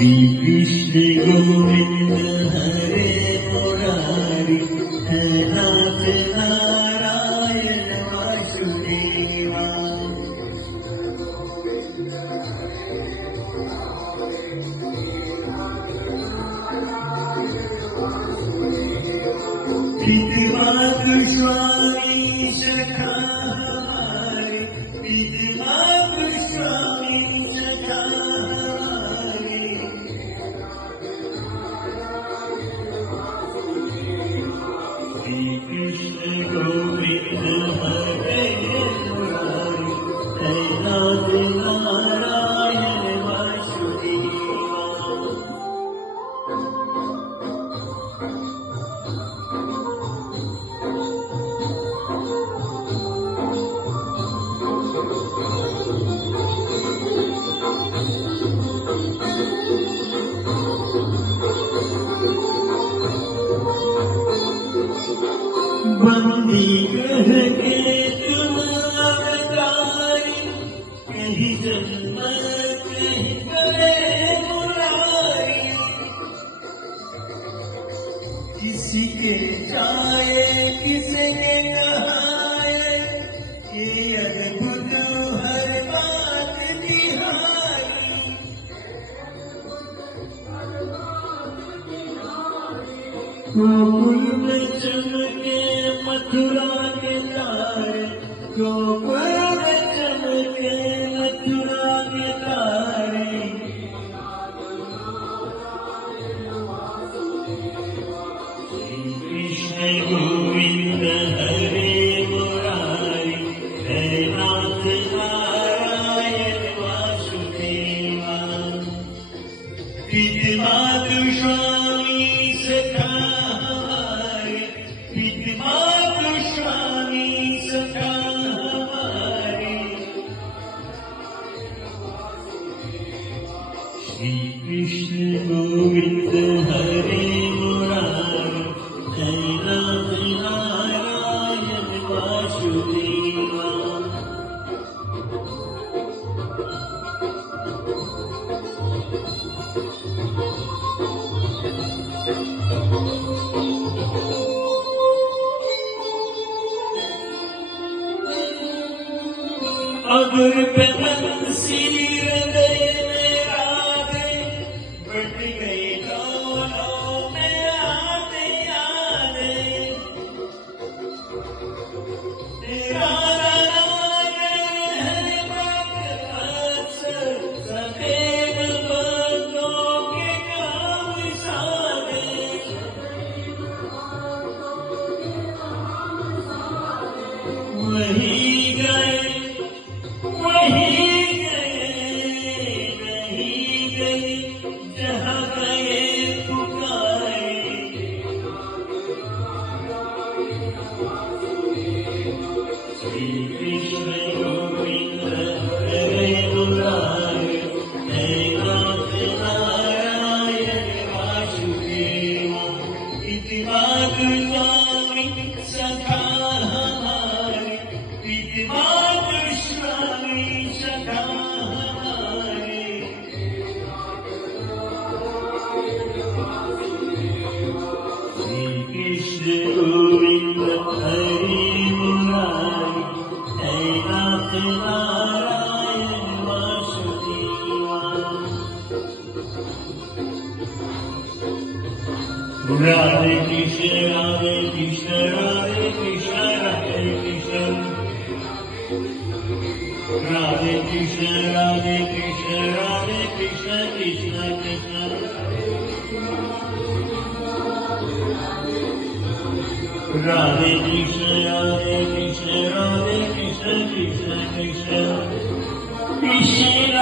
श्री कृष्ण गोविंद हरे मुरारी है नाथ नारायण वासुदेवा। विद्वा गोस्वामी सखा हमारे, विद्वा गोस्वामी सखा हमारे। श्री कृष्ण गोविंद हरे मुरारी है नाथ नारायण वासुदेवा। बंदी कह के तुम अवतारी, कहीं जन्म कहीं गए मुरारी। किसी के जाए किसी के नहाए, ये अद्भुत हर बात निहारी। गोकुल में चमके मथुरा के तारे, गोकुल में चमके मथुरा के तारे। श्री कृष्ण गोविंद हरे मुरारी है नाथ नारायण वासुदेवा। विद्वा गोस्वामी सखा हमारे, विद्वा गोस्वामी सखा हमारे। श्री कृष्ण गोविंद हरे मुरारी है नाथ नारायण वासुदेवा। अगर बंसी हृदय में राधे, बढ़ गई डोलों में आते आते। तेरा नारायण है भक्त सफेद बंदों के काम सादे। वही गए वही गए जहाँ गए पुकारे। श्री कृष्ण गोविंद हरे मुरारी है नाथ नारायण वासुदेवा। विद्वा गोस्वामी सखा हमारे, विद्वा गोस्वामी सखा हमारे। श्री कृष्ण गोविंद हरे मुरारी है नाथ नारायण वासुदेवा। राधे कृष्ण राधे कृष्ण राधे कृष्ण राधे कृष्ण। राधे कृष्ण राधे कृष्ण राधे कृष्ण कृष्ण कृष्ण। राधे कृष्ण राधे कृष्ण राधे कृष्ण कृष्ण कृष्ण कृष्ण। कृष्ण